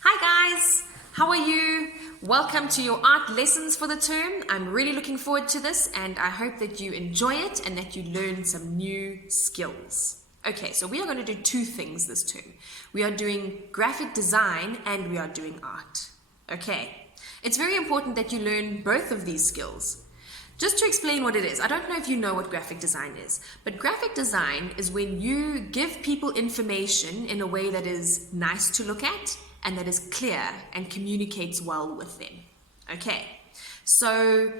Hi guys, how are you? Welcome to your art lessons for the term. I'm really looking forward to this and I hope that you enjoy it and that you learn some new skills. Okay, so we are going to do two things this term. We are doing graphic design and we are doing art. Okay, it's very important that you learn both of these skills. Just to explain what it is, I don't know if you know what graphic design is, but graphic design is when you give people information in a way that is nice to look at and that is clear and communicates well with them. Okay, so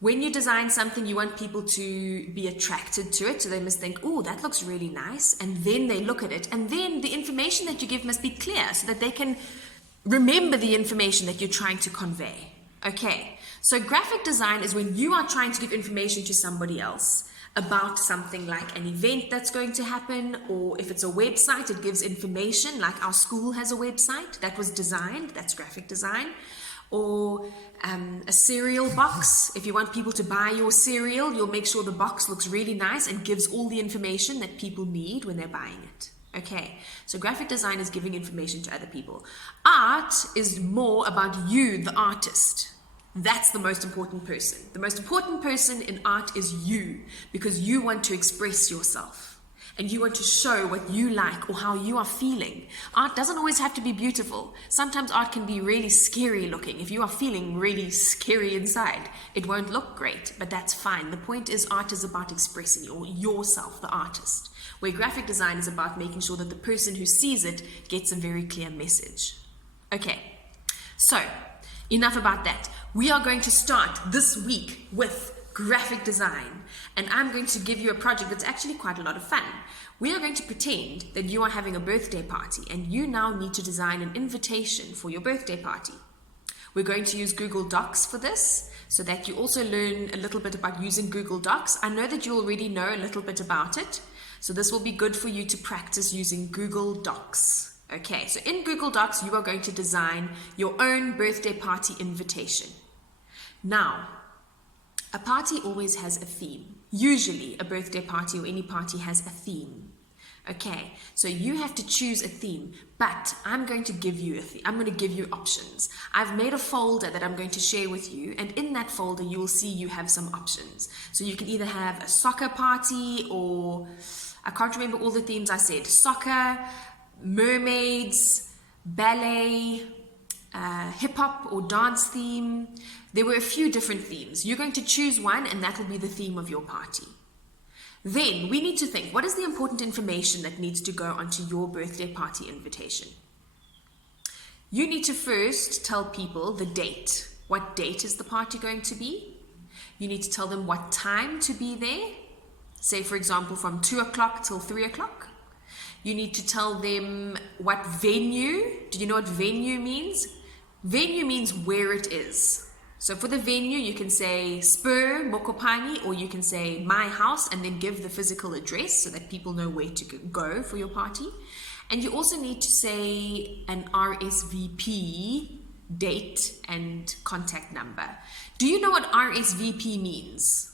when you design something, you want people to be attracted to it, so they must think, oh, that looks really nice, and then they look at it, and then the information that you give must be clear so that they can remember the information that you're trying to convey. Okay, so graphic design is when you are trying to give information to somebody else about something like an event that's going to happen, or if it's a website, it gives information, like our school has a website that was designed, that's graphic design, or a cereal box. If you want people to buy your cereal, you'll make sure the box looks really nice and gives all the information that people need when they're buying it. Okay, so graphic design is giving information to other people. Art is more about you, the artist. That's the most important person. The most important person in art is you, because you want to express yourself and you want to show what you like or how you are feeling. Art doesn't always have to be beautiful. Sometimes art can be really scary looking. If you are feeling really scary inside, it won't look great, but that's fine. The point is, art is about expressing yourself, the artist, where graphic design is about making sure that the person who sees it gets a very clear message. Okay, so enough about that. We are going to start this week with graphic design, and I'm going to give you a project that's actually quite a lot of fun. We are going to pretend that you are having a birthday party and you now need to design an invitation for your birthday party. We're going to use Google Docs for this so that you also learn a little bit about using Google Docs. I know that you already know a little bit about it, so this will be good for you to practice using Google Docs. Okay, so in Google Docs, you are going to design your own birthday party invitation. Now, a party always has a theme. Usually, a birthday party or any party has a theme. Okay, so you have to choose a theme, but I'm going to give you a theme. I'm going to give you options. I've made a folder that I'm going to share with you, and in that folder, you will see you have some options. So you can either have a soccer party, or I can't remember all the themes I said. Soccer, mermaids, ballet, hip-hop or dance theme. There were a few different themes. You're going to choose one and that will be the theme of your party. Then we need to think, what is the important information that needs to go onto your birthday party invitation? You need to first tell people the date. What date is the party going to be? You need to tell them what time to be there. Say, for example, from 2 o'clock till 3 o'clock. You need to tell them what venue. Do you know what venue means? Venue means where it is. So for the venue, you can say Spur, Mokopane, or you can say my house and then give the physical address so that people know where to go for your party. And you also need to say an RSVP, date and contact number. Do you know what RSVP means?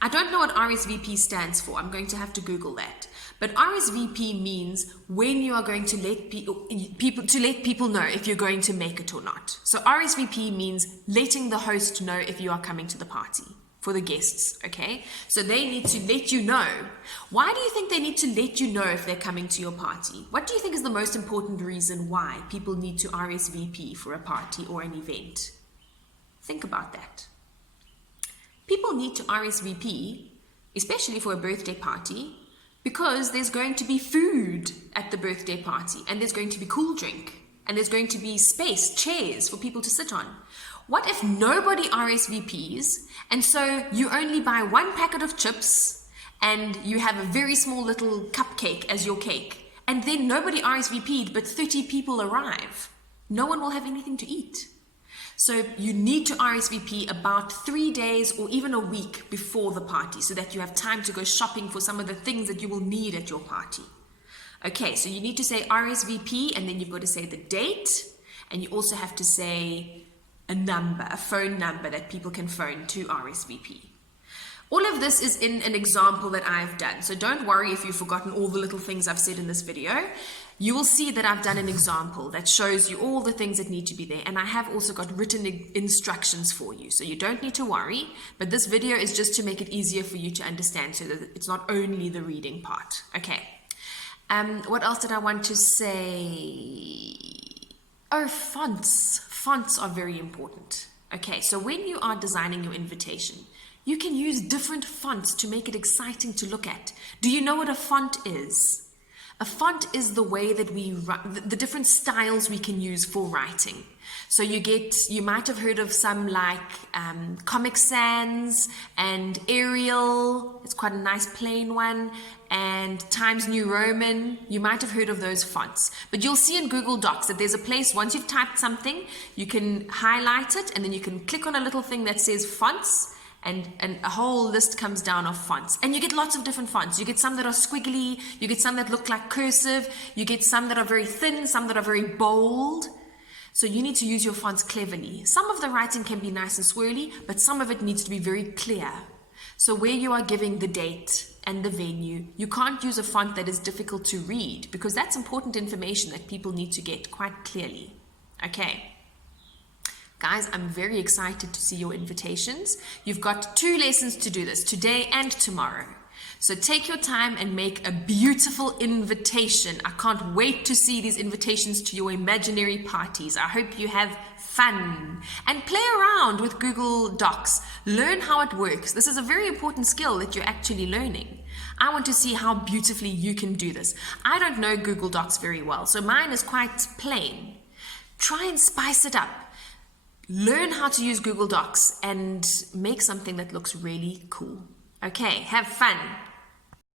I don't know what RSVP stands for. I'm going to have to Google that. But RSVP means when you are going to let people know if you're going to make it or not. So RSVP means letting the host know if you are coming to the party for the guests, okay? So they need to let you know. Why do you think they need to let you know if they're coming to your party? What do you think is the most important reason why people need to RSVP for a party or an event? Think about that. People need to RSVP, especially for a birthday party, because there's going to be food at the birthday party, and there's going to be cool drink, and there's going to be space, chairs for people to sit on. What if nobody RSVPs, and so you only buy one packet of chips, and you have a very small little cupcake as your cake, and then nobody RSVP'd, but 30 people arrive? No one will have anything to eat. So you need to RSVP about 3 days or even a week before the party so that you have time to go shopping for some of the things that you will need at your party. Okay, so you need to say RSVP, and then you've got to say the date, and you also have to say a number, a phone number that people can phone to RSVP. All of this is in an example that I've done, so don't worry if you've forgotten all the little things I've said in this video. you will see that I've done an example that shows you all the things that need to be there. And I have also got written instructions for you. So you don't need to worry, but this video is just to make it easier for you to understand so that it's not only the reading part. Okay. What else did I want to say? Oh, fonts. Fonts are very important. Okay, so when you are designing your invitation, you can use different fonts to make it exciting to look at. Do you know what a font is? A font is the way that we write, the different styles we can use for writing. So you might have heard of some like Comic Sans and Arial. It's quite a nice plain one. And Times New Roman. You might have heard of those fonts. But you'll see in Google Docs that there's a place, once you've typed something, you can highlight it and then you can click on a little thing that says fonts. And a whole list comes down of fonts. And you get lots of different fonts. You get some that are squiggly, you get some that look like cursive, you get some that are very thin, some that are very bold. So you need to use your fonts cleverly. Some of the writing can be nice and swirly, but some of it needs to be very clear. So where you are giving the date and the venue, you can't use a font that is difficult to read because that's important information that people need to get quite clearly. Okay. Guys, I'm very excited to see your invitations. You've got 2 lessons to do this, today and tomorrow. So take your time and make a beautiful invitation. I can't wait to see these invitations to your imaginary parties. I hope you have fun and play around with Google Docs. Learn how it works. This is a very important skill that you're actually learning. I want to see how beautifully you can do this. I don't know Google Docs very well, so mine is quite plain. Try and spice it up. Learn how to use Google Docs and make something that looks really cool. Okay, have fun.